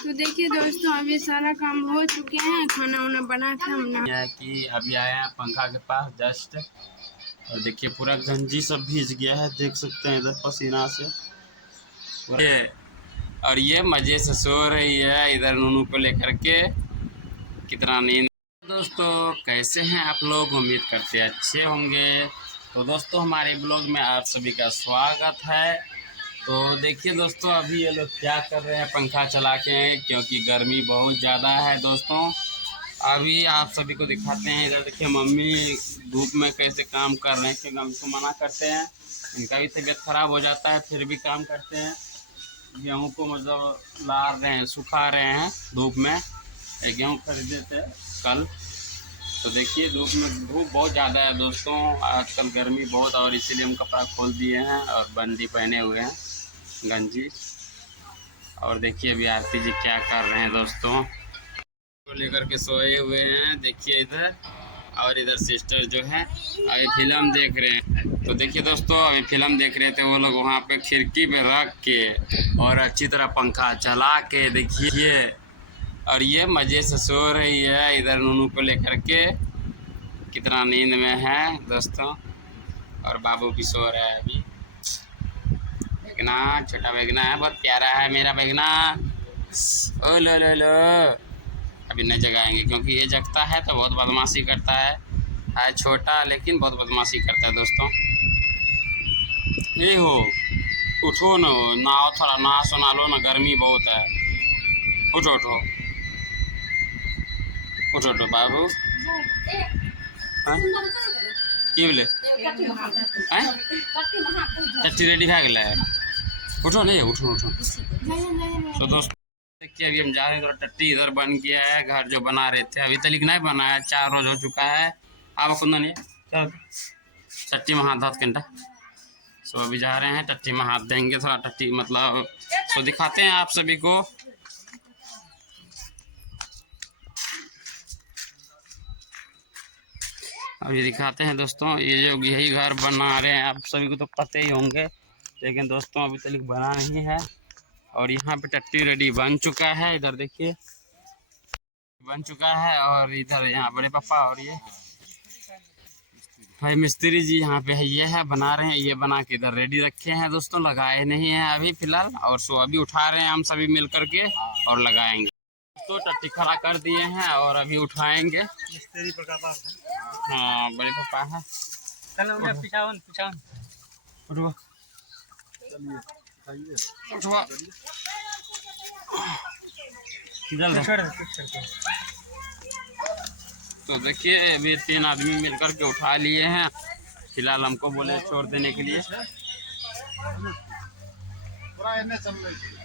तो देखिए दोस्तों, अभी सारा काम हो चुके हैं, खाना वाना बना के हम कि अभी आए हैं पंखा के पास जस्ट। और देखिए पूरा गंजी सब भीज गया है, देख सकते हैं इधर पसीना से। और ये मजे से सो रही है इधर नूनू को लेकर के। कितना नींद। दोस्तों कैसे हैं आप लोग, उम्मीद करते हैं अच्छे होंगे। तो दोस्तों हमारे ब्लॉग में आप सभी का स्वागत है। तो देखिए दोस्तों अभी ये लोग क्या कर रहे हैं, पंखा चला के, क्योंकि गर्मी बहुत ज़्यादा है दोस्तों। अभी आप सभी को दिखाते हैं। इधर देखिए मम्मी धूप में कैसे काम कर रहे हैं, क्योंकि हम इसको मना करते हैं, इनका भी तबीयत खराब हो जाता है, फिर भी काम करते हैं। गेहूँ को मतलब ला रहे हैं, सुखा रहे हैं धूप में। गेहूँ खरीदे थे कल। तो देखिए धूप बहुत ज़्यादा है दोस्तों, आजकल गर्मी बहुत, और इसीलिए हम कपड़ा खोल दिए हैं और बंदी पहने हुए हैं, गंजी। और देखिए अभी आरती जी क्या कर रहे हैं दोस्तों, को लेकर के सोए हुए हैं। देखिए इधर, और इधर सिस्टर जो है अभी फिल्म देख रहे हैं। तो देखिए दोस्तों अभी फिल्म देख रहे थे वो लोग, वहाँ पे खिड़की पे रख के और अच्छी तरह पंखा चला के देखिए। और ये मज़े से सो रही है इधर नूनू को लेकर के। कितना नींद में है दोस्तों। और बाबू भी सो रहा है अभी। बेगना, छोटा बेगना है, बहुत प्यारा है मेरा बेगना। ओ लो लो लो। अभी नहीं जगाएंगे क्योंकि ये जगता है तो बहुत बदमाशी करता है छोटा, लेकिन बहुत बदमाशी करता है दोस्तों। ये हो, उठो न, नहाओ, थोड़ा नहा सुना लो ना, गर्मी बहुत है। उठो उठो उठो उठो बाबू। की बोले चट्टी रेडी भै गया है। उठो नहीं, उठो उठो। तो दोस्तों देखिए अभी हम जा रहे हैं, तो टट्टी इधर बन गया है। घर जो बना रहे थे अभी तक नहीं बना है, 4 रोज हो चुका है। आप कुंदन ये टट्टी में हाथ धात घंटा। सो अभी जा रहे हैं, टट्टी में हाथ देंगे, थोड़ा टट्टी मतलब तो दिखाते हैं आप सभी को। अभी दिखाते हैं दोस्तों, ये जो यही घर बना रहे हैं, आप सभी को तो पता ही होंगे, लेकिन दोस्तों अभी तक बना नहीं है। और यहाँ पे टट्टी रेडी बन चुका है, इधर देखिए बन चुका है। और इधर यहाँ बड़े पापा और ये भाई मिस्त्री जी यहाँ पे है, ये है बना रहे हैं। ये बना के इधर रेडी रखे हैं दोस्तों, लगाए नहीं है अभी फिलहाल। और सो अभी उठा रहे हैं हम सभी मिल करके और लगाएंगे। तो टट्टी खड़ा कर दिए हैं और अभी उठाएंगे। हाँ बड़े पापा है। तो देखिए अभी 3 आदमी मिलकर के उठा लिए हैं। फिलहाल हमको बोले छोड़ देने के लिए।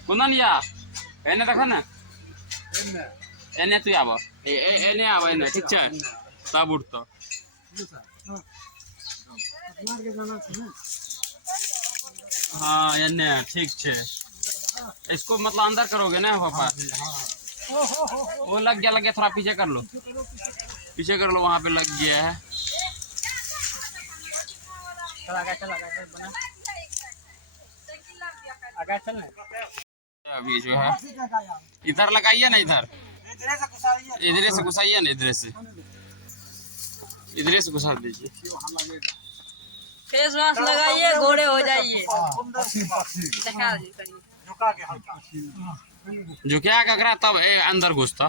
कुंदन या एने देखा ना, एने तू आब, एने आब, एने ठीक है तब उठतो। हाँ एने ठीक है। इसको मतलब अंदर करोगे ना पापा। वो लग गया, थोड़ा पीछे कर लो, पीछे कर लो, वहाँ पे लग गया है। अभी जो है इधर लगाइए ना, इधर से घुसाइए ना, इधर से घुसा दीजिए। फेस मास्क लगाइए, घोड़े हो जाइए। झुकिया ककरा तब अंदर घुसता।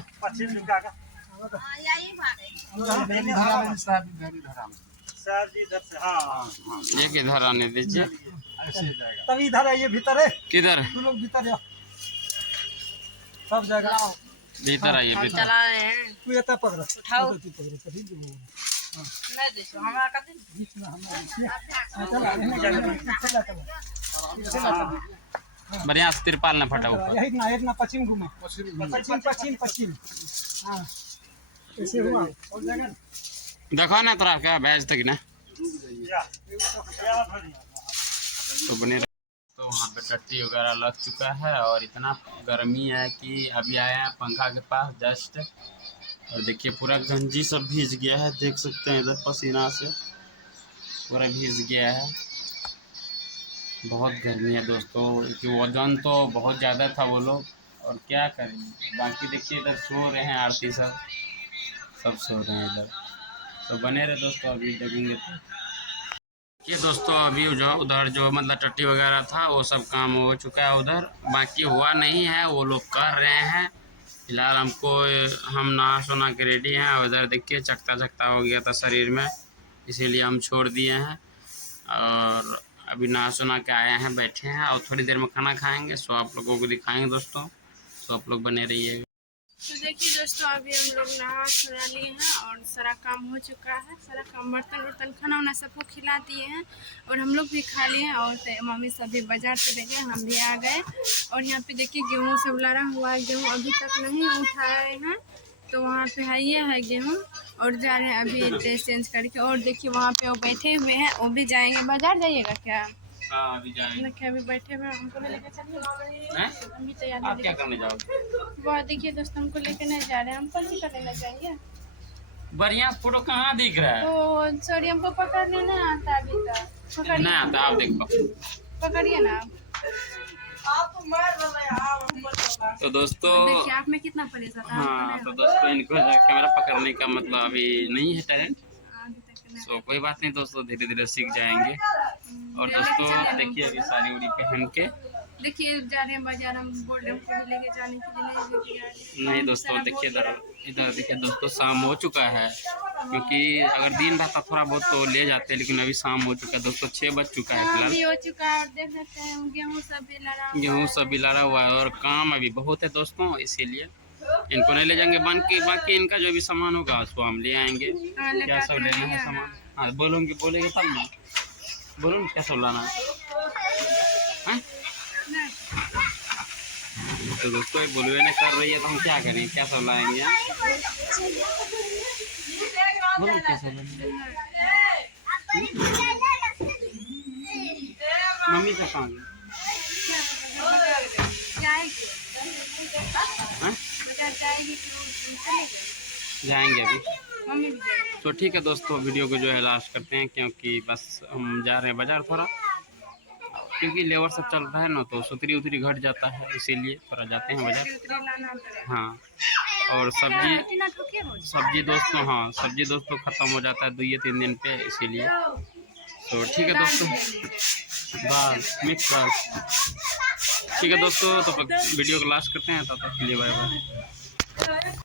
ये किधर आने दीजिए, तभी इधर आइए, भीतर है। किधर तुम लोग भीतर जाओ, सब जगह भीतर आइए, भीतर चला रहे हैं। तू ये तब पकड़, उठाओ। बढ़िया से तिरपाल न फटा ऊपर। यही ना, एक ना पश्चिम घूमे, पश्चिम पश्चिम पश्चिम। हाँ ऐसे हुआ और जगह देखो ना तोरा क्या भेज तक ना, तो बने। तो वहाँ पे टट्टी वगैरह लग चुका है और इतना गर्मी है कि अभी आए हैं पंखा के पास जस्ट। और देखिए पूरा गंजी सब भीज गया है, देख सकते हैं इधर पसीना से पूरा भीज गया है। बहुत गर्मी है दोस्तों, कि वजन तो बहुत ज़्यादा था वो लोग, और क्या करें। बाकी देखिए इधर सो रहे हैं आरती सब सो रहे हैं इधर। तो बने रहे दोस्तों, अभी देखेंगे तो ये दोस्तों अभी जो उधर जो मतलब टट्टी वगैरह था वो सब काम हो चुका है उधर, बाकी हुआ नहीं है, वो लोग कर रहे हैं। फिलहाल हमको हम नहा सोना के रेडी हैं। उधर देखिए चकता हो गया था शरीर में, इसीलिए हम छोड़ दिए हैं और अभी नहा सोना के आए हैं, बैठे हैं और थोड़ी देर में खाना खाएंगे। सो आप लोगों को दिखाएंगे दोस्तों, तो आप लोग बने रहिएगा। तो देखिए दोस्तों अभी हम लोग नहा सुना लिए हैं और सारा काम हो चुका है। सारा काम बर्तन वर्तन खाना वाना सबको खिला दिए हैं और हम लोग भी खा लिए हैं। और मम्मी सभी बाजार से देखे, हम भी आ गए। और यहाँ पे देखिए गेहूँ सब लड़ा हुआ है, गेहूँ अभी तक नहीं उठाए हैं, तो वहाँ पे है ये है गेहूँ और जा रहे हैं अभी ड्रेस चेंज करके। और देखिए वहाँ पे वो बैठे हुए हैं, वो भी जाएंगे। बाजार जाइएगा क्या? हाँ अभी जाएंगे। क्या अभी बैठे हुए हैं, हमको लेकर चलिए। हम भी तैयार। आप क्या करने जाओगे? वो देखिए दोस्तों हमको लेकर नहीं जा रहे हैं, हम कौन सी करने लग जाएंगे। बढ़िया फोटो कहाँ दिख रहा है? तो सॉरी हमको पकड़ने नहीं आता अभी तक। पकड़िए, नहीं आता, आप देखो पकड़िए ना आप। तो दोस्तों देखिए आप में कितना परेशान था। हाँ, तो दोस्तों इनको कैमरा पकड़ने का मतलब अभी नहीं है टैलेंट, तो कोई बात नहीं दोस्तों, धीरे धीरे सीख जाएंगे। और दोस्तों देखिए अभी साड़ी उड़ी पहन के देखिए जा रहे हैं बाजार। हम बोल रहे हैं लेके जाने के लिए नहीं लेके जा रहे। नहीं दोस्तों देखिए इधर देखिए दोस्तों, शाम हो चुका है, क्योंकि अगर दिन रहता थोड़ा बहुत तो ले जाते, लेकिन अभी शाम हो चुका है दोस्तों, 6 बज चुका है फिलहाल। हो चुका है और देख सकते हैं गेहूँ सब भी लड़ा हुआ है और काम अभी बहुत है दोस्तों, इसीलिए इनको नहीं ले जाएंगे। बाकी इनका जो भी सामान होगा उसको हम ले आएंगे। क्या सब लेना है सामान? हाँ बोलेंगे तब ना, बोलो क्या सब लाना है? तो दोस्तों ये बोलवे नहीं कर रही है तो हम क्या करें, क्या सब लाएंगे? बोलो क्या सब लाएंगे? मम्मी से कहाँ गई? जाएंगे अभी। तो ठीक है दोस्तों, वीडियो को जो है लास्ट करते हैं, क्योंकि बस हम जा रहे हैं बाजार थोड़ा, क्योंकि लेबर सब चल रहा है ना, तो सुतरी उतरी घट जाता है, इसीलिए थोड़ा जाते हैं बाजार। हाँ और सब्जी दोस्तों, हाँ सब्जी दोस्तों ख़त्म हो जाता है 2-3 दिन पे, इसीलिए। तो ठीक है दोस्तों, बस मिक्स बस ठीक है दोस्तों, तो वीडियो को लास्ट करते हैं, तब तक के लिए बाय बाय।